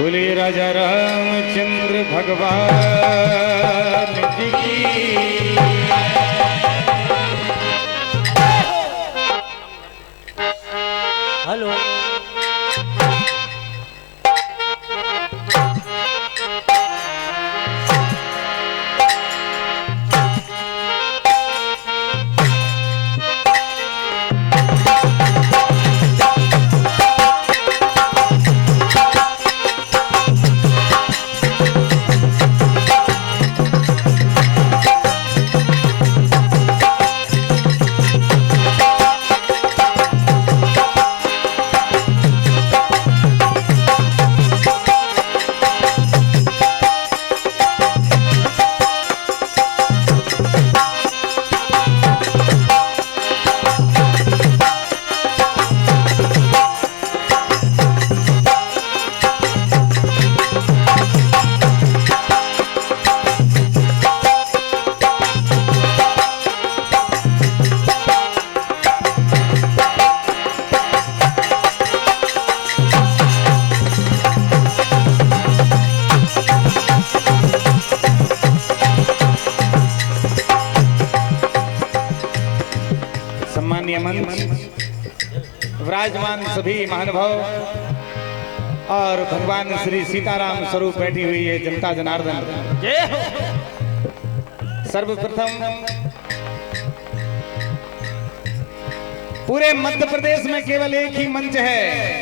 बोले राजा रामचंद्र भगवान जी की। हेलो विराजमान सभी महानुभाव और भगवान श्री सीताराम स्वरूप बैठी हुई है जनता जनार्दन। सर्वप्रथम पूरे मध्य प्रदेश में केवल एक ही मंच है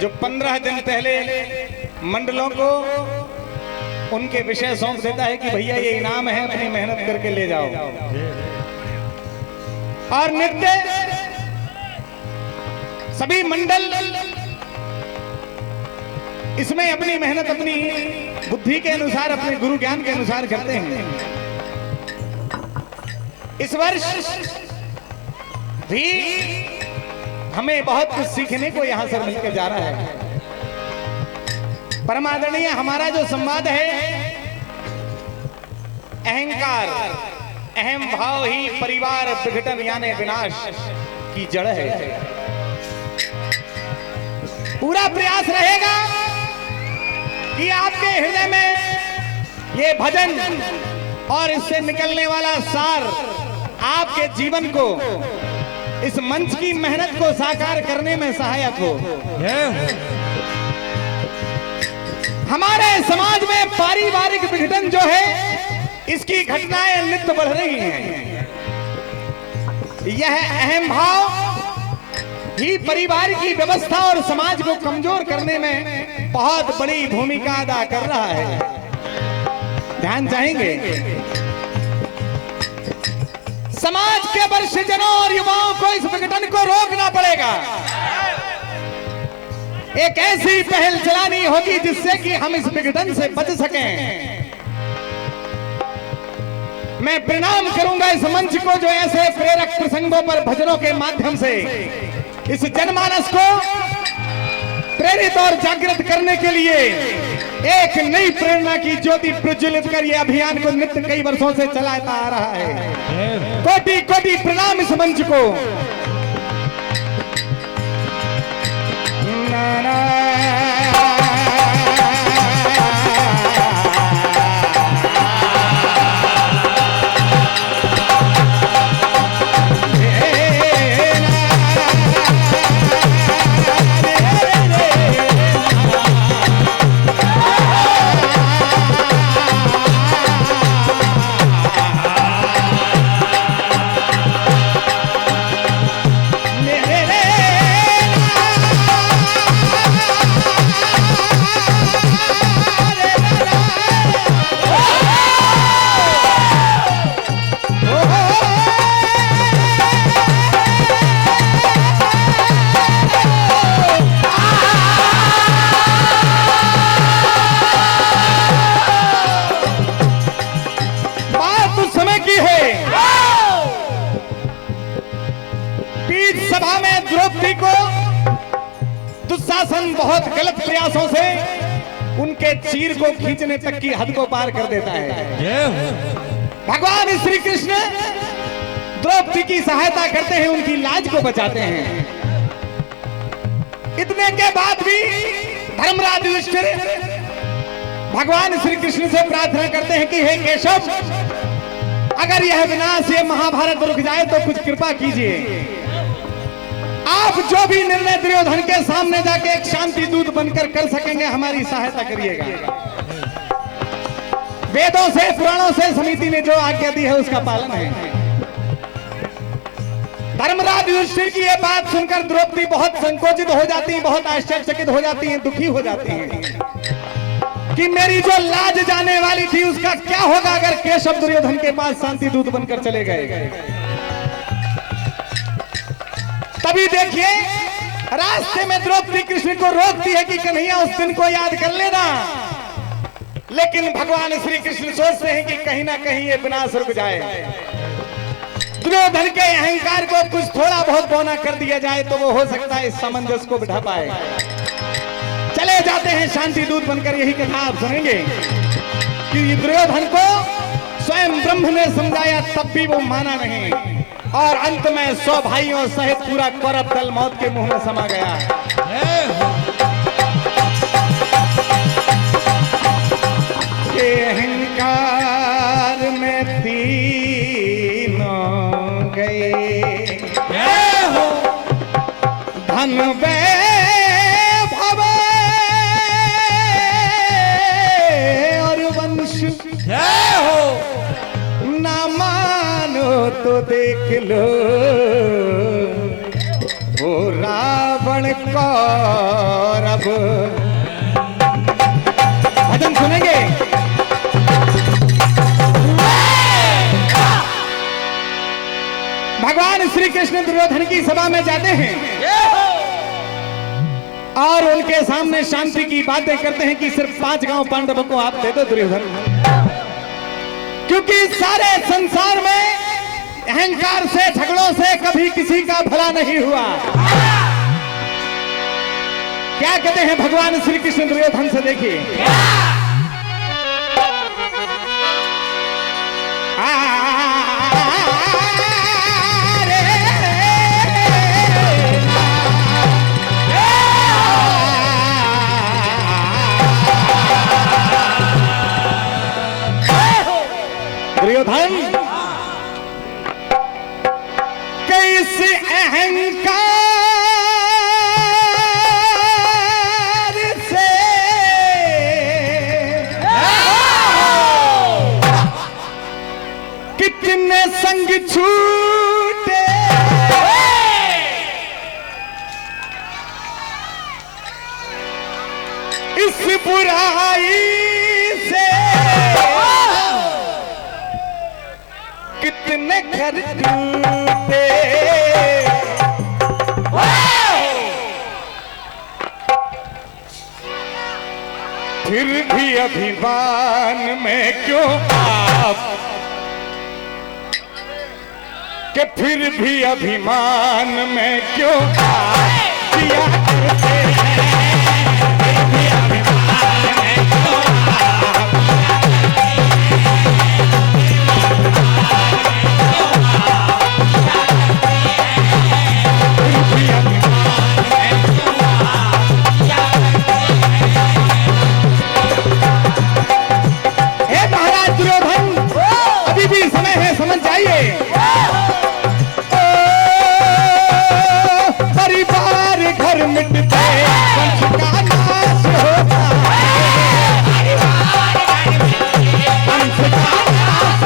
जो 15 दिन पहले मंडलों को उनके विषय सौंप देता है कि भैया ये इनाम है, अपनी मेहनत करके ले जाओ। और नृत्य सभी मंडल इसमें अपनी मेहनत अपनी बुद्धि के अनुसार अपने गुरु ज्ञान के अनुसार करते हैं। इस वर्ष भी हमें बहुत कुछ सीखने को यहां से मिलकर जा रहा है। परमादरणीय हमारा जो संवाद है, अहंकार अहम भाव ही परिवार विघटन यानी विनाश की जड़ है। पूरा प्रयास रहेगा कि आपके हृदय में ये भजन और इससे निकलने वाला सार आपके जीवन को, इस मंच की मेहनत को साकार करने में सहायक हो। हमारे समाज में पारिवारिक विघटन जो है, इसकी घटनाएं नित्य बढ़ रही हैं। यह अहम भाव ही परिवार की व्यवस्था और समाज को कमजोर करने में बहुत बड़ी भूमिका अदा कर रहा है। ध्यान चाहेंगे, समाज के वरिष्ठजनों और युवाओं को इस विघटन को रोकना पड़ेगा। एक ऐसी पहल चलानी होगी जिससे कि हम इस विघटन से बच सकें। मैं प्रणाम करूंगा इस मंच को जो ऐसे प्रेरक प्रसंगों पर भजनों के माध्यम से इस जनमानस को प्रेरित और जागृत करने के लिए एक नई प्रेरणा की ज्योति प्रज्वलित कर यह अभियान को नित्य कई वर्षों से चलाता आ रहा है। कोटि कोटि प्रणाम इस मंच को। सभा में द्रौपदी को दुशासन बहुत गलत प्रयासों से उनके चीर को खींचने तक की हद को पार कर देता है। भगवान श्री कृष्ण द्रौपदी की सहायता करते हैं, उनकी लाज को बचाते हैं। इतने के बाद भी धर्मराज युधिष्ठिर भगवान श्री कृष्ण से प्रार्थना करते हैं कि हे केशव, अगर यह विनाश, ये महाभारत रुक जाए तो कुछ कृपा कीजिए। आप जो भी निर्णय दुर्योधन के सामने जाके एक शांति दूत बनकर कर सकेंगे, हमारी सहायता करिएगा। वेदों से, पुराणों से समिति ने जो आज्ञा दी है उसका पालन है। धर्मराज युधिष्ठिर की यह बात सुनकर द्रौपदी बहुत संकोचित हो जाती हैं, बहुत आश्चर्यचकित हो जाती हैं, दुखी हो जाती हैं कि मेरी जो लाज जाने वाली थी उसका क्या होगा अगर केशव दुर्योधन के पास शांति दूत बनकर चले गए। तभी देखिए रास्ते में द्रौपदी कृष्ण को रोकती है कि कन्हैया उस दिन को याद कर लेना, लेकिन भगवान श्री कृष्ण सोचते हैं कि कहीं ना कहीं ये विनाश रुक जाए, दुर्योधन के अहंकार को कुछ थोड़ा बहुत बौना कर दिया जाए तो वो हो सकता है इस सामंजस्य को बिठा पाए। चले जाते हैं शांति दूत बनकर। यही कथा आप सुनेंगे कि दुर्योधन को स्वयं ब्रह्म ने समझाया, तब भी वो माना नहीं, और अंत में 100 भाइयों सहित पूरा कौरव दल मौत के मुंह में समा गया। अहंकार में तीनों गए, धन वैभव और वंश, ना मानो तो देख लो वो रावण कौरव। भजन सुनेंगे। भगवान श्री कृष्ण दुर्योधन की सभा में जाते हैं और उनके सामने शांति की बातें करते हैं कि सिर्फ 5 गांव पांडवों को आप दे दो दुर्योधन, क्योंकि सारे संसार में अहंकार से, झगड़ों से कभी किसी का भला नहीं हुआ। क्या कहते हैं भगवान श्री कृष्ण दुर्योधन से, देखिए। दुर्योधन कैसे अहंकार से कितने संग छूटे, इस बुराई से कितने घर टूटे। फिर भी अभिमान में क्यों आप, कि फिर भी अभिमान में क्यों आप किया करते हैं, फिर भी अभिमान में क्यों आप, समझ जाइए। परिवार घर मिटते, वंश का नाश होता है, वंश का नाश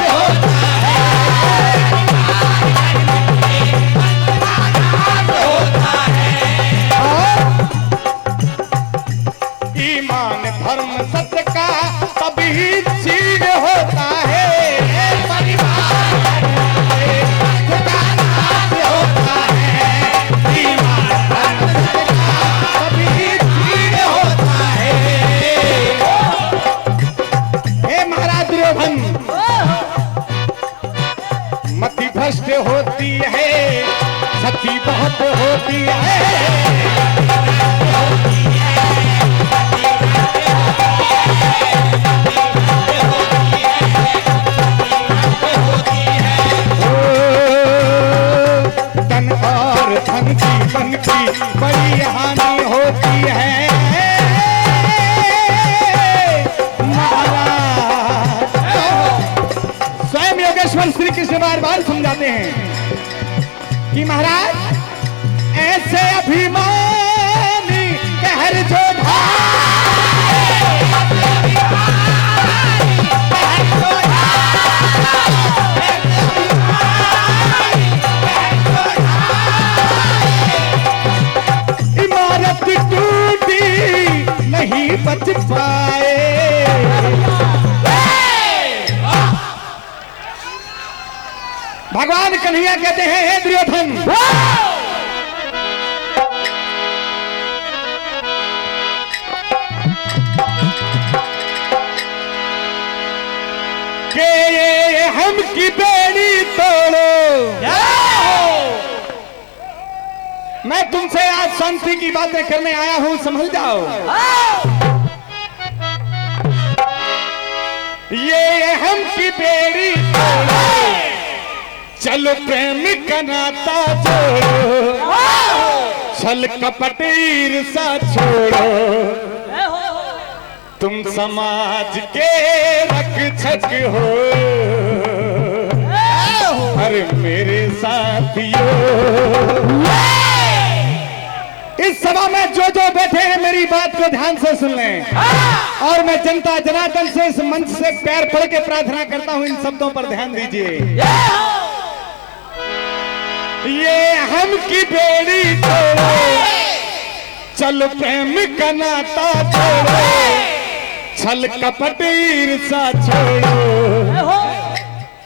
होता है। ईमान धर्म सत्य का तभी चीज होता है, मति भ्रष्ट होती है, सती बहुत होती है, धन और धन जीवन की बड़ी हानि होती है। हैं कि महाराज ऐसे अभिमानी कहर जो इमारत टूटी नहीं बच पाए। भगवान कन्हैया कहते हैं हे दुर्योधन, के ये हम की बेड़ी तोड़ो। मैं तुमसे आज शांति की बातें करने आया हूं, संभल जाओ। ये हम की बेड़ी तोड़ो, चलो प्रेम का नाता जोड़ो, छल कपट ईर्षा छोड़ो, तुम समाज के रक्षक हो। अरे मेरे साथियों, इस सभा में जो जो बैठे हैं मेरी बात को ध्यान से सुन लें, और मैं जनता जनार्दन से इस मंच से पैर पड़ के प्रार्थना करता हूं, इन शब्दों पर ध्यान दीजिए। ये हम की बेड़ी तोड़ो, चलो प्रेम का नाता जोड़ो, छल कपट ईर्षा छोड़ो,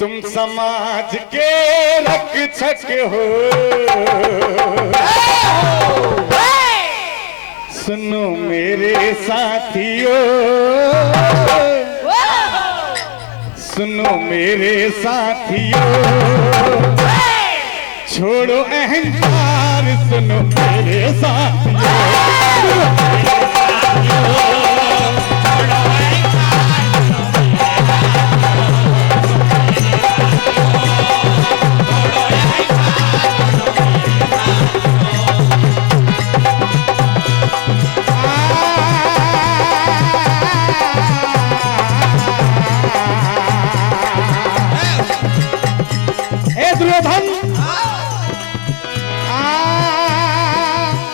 तुम समाज के रक्षक हो। सुनो मेरे साथियों, सुनो मेरे साथियों, छोड़ो अहंकार, सुनो मेरे साथियों। दुर्योधन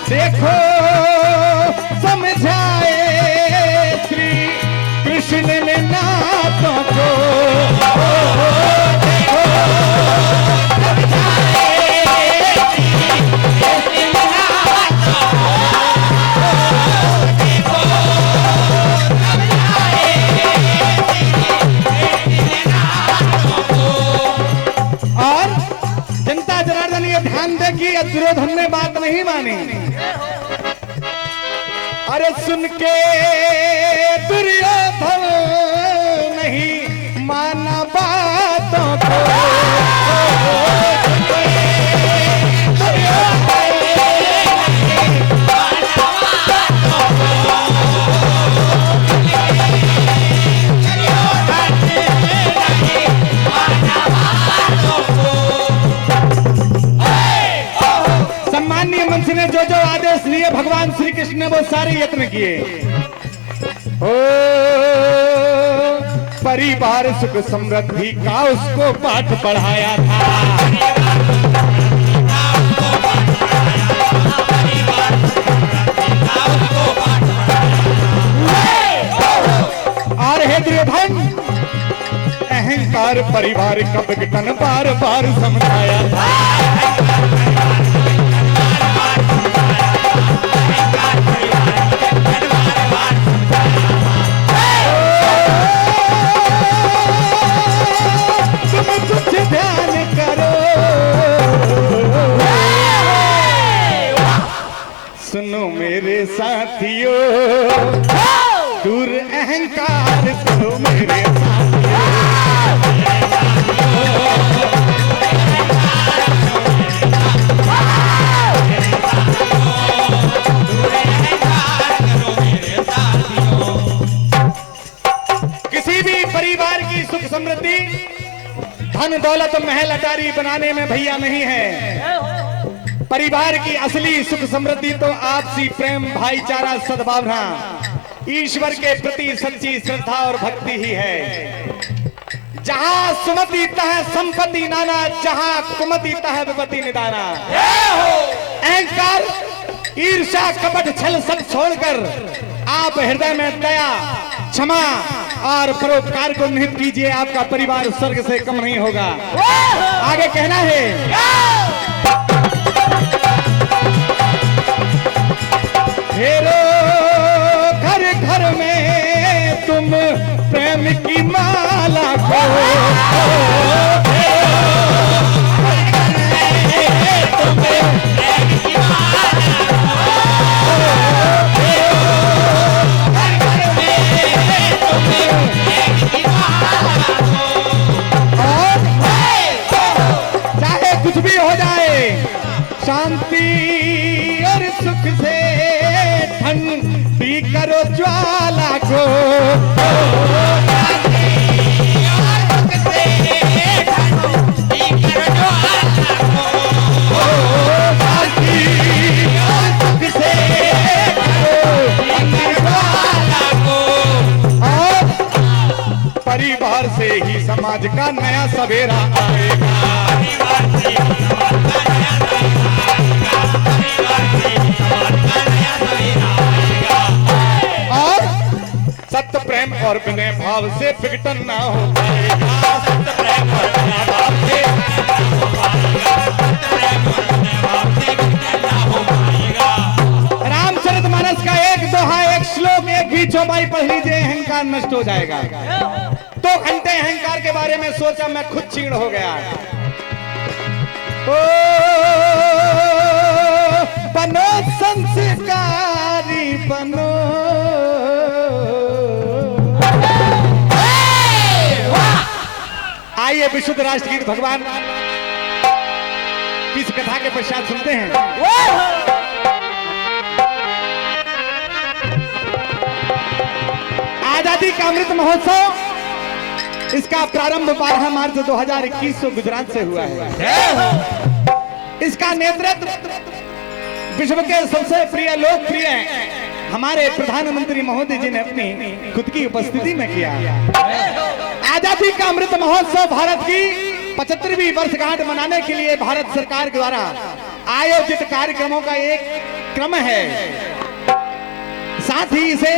देखो समझाए श्री कृष्ण ने नातों को, दुर्योधन ने बात नहीं मानी। अरे सुन के दुर्योधन नहीं माना बातों को, ने जो जो आदेश लिए भगवान श्री कृष्ण ने वो सारे यत्न किए। ओ परिवार सुख समृद्धि का उसको पाठ पढ़ाया था, और हे दुर्योधन अहंकार परिवार का विघटन बार बार समझाया था। सुनो मेरे साथियों, दूर अहंकार सुनो मेरे साथियों। किसी भी परिवार की सुख समृद्धि धन दौलत महल अटारी बनाने में भैया नहीं है। परिवार की असली सुख समृद्धि तो आपसी प्रेम, भाईचारा, सद्भावना, ईश्वर के प्रति सच्ची श्रद्धा और भक्ति ही है। जहां सुमति तह संपत्ति नाना, जहां कुमति तह विपत्ति निदाना। अहंकार, ईर्ष्या, कपट, छल सब छोड़कर आप हृदय में दया, क्षमा और परोपकार को निहित कीजिए। आपका परिवार स्वर्ग से कम नहीं होगा। आगे कहना है, फेरो घर घर में तुम प्रेम की माला को, चाहे कुछ भी हो जाए, शांति और सुख से ठंडी करो ज्वाला को। परिवार से ही समाज का नया सवेरा आएगा। और सत्य प्रेम और विनय भाव से विघटन ना हो पाएगा। सत्य प्रेम और विनय भाव से रामचरितमानस का एक दोहा, एक श्लोक, एक भी चौपाई पढ़ लीजिए, अहंकार नष्ट हो जाएगा। 2 घंटे अहंकार के बारे में सोचा, मैं खुद चीड़ हो गया। ओ बनो संस्कारी बनो, आइए विशुद्ध राष्ट्रगीत भगवान की इस कथा के पश्चात सुनते हैं। आजादी का अमृत महोत्सव, इसका प्रारंभ 12 मार्च 2021 को गुजरात से हुआ है। इसका नेतृत्व विश्व के सबसे प्रिय लोकप्रिय हमारे प्रधानमंत्री महोदय जी ने अपनी खुद की उपस्थिति में किया। आजादी का अमृत महोत्सव भारत की 75वीं वर्षगांठ मनाने के लिए भारत सरकार द्वारा आयोजित कार्यक्रमों का एक क्रम है। साथ ही इसे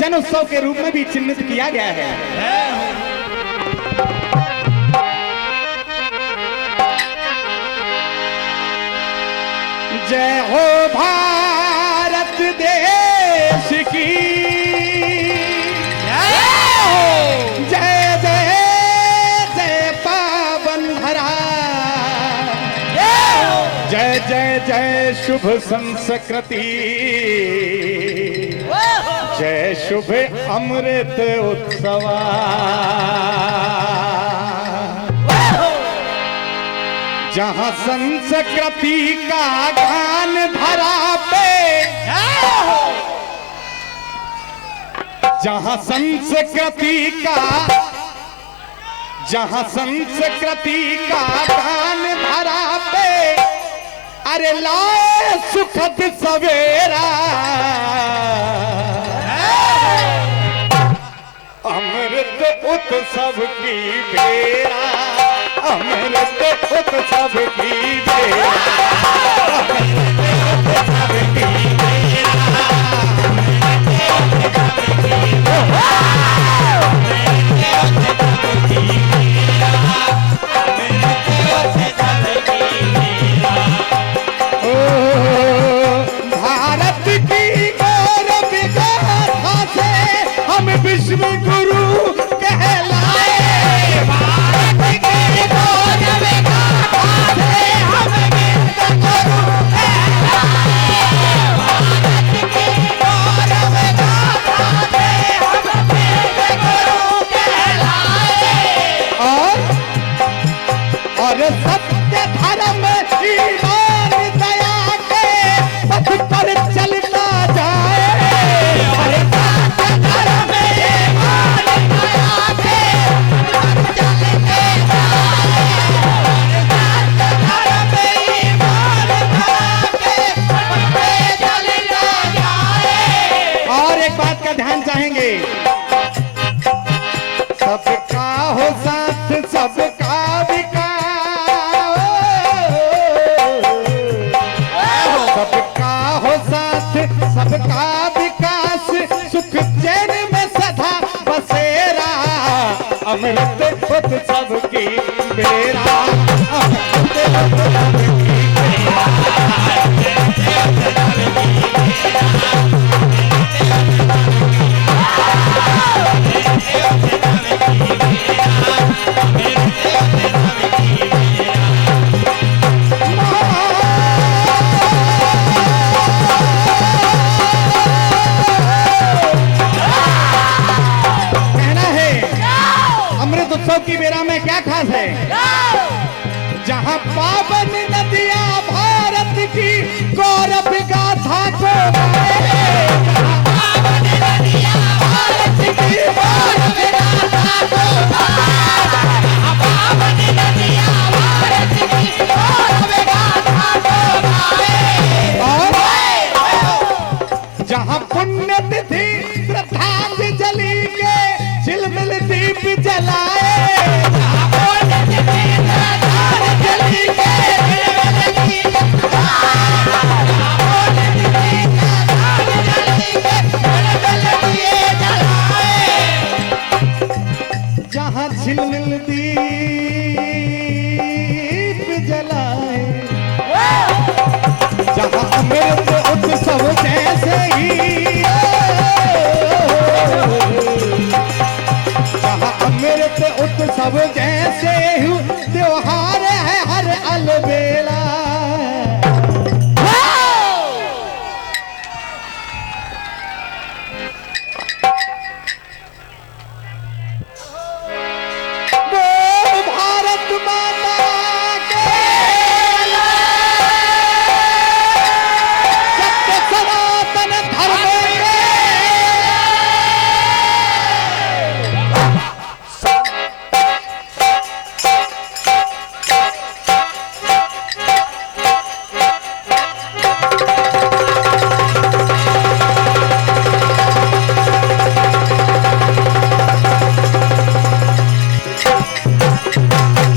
जन उत्सव के रूप में भी चिन्हित किया गया है। जय हो भारत देश की, जय जय जय पावन धरा, जय जय जय शुभ संस्कृति, जय शुभ अमृत उत्सवा। जहां संस्कृति का गान धरा पे, जहां संस्कृति का गान धरा पे, अरे लाए सुखद सवेरा, अमृत उत्सव की बेरा, अमृत उत्सव की बेरा, अमृत उत्सव की भारत की गौरव गाथा से हम विश्व गुरु कहलाए। भारत की गौरव गाथा से हम विश्व गुरु कहलाए। भारत की गौरव गाथा से हम विश्व गुरु कहलाए। और सत्य धर्म ईमान दया के पथ पर चलता जाए। और सत्य धर्म ईमान दया के पथ चलते जाए। सत्य धर्म ईमान दया के पथ पे चलता जाए। और एक बात का ध्यान चाहेंगे, सबका हो साथ अमृत उत सबकी बेरा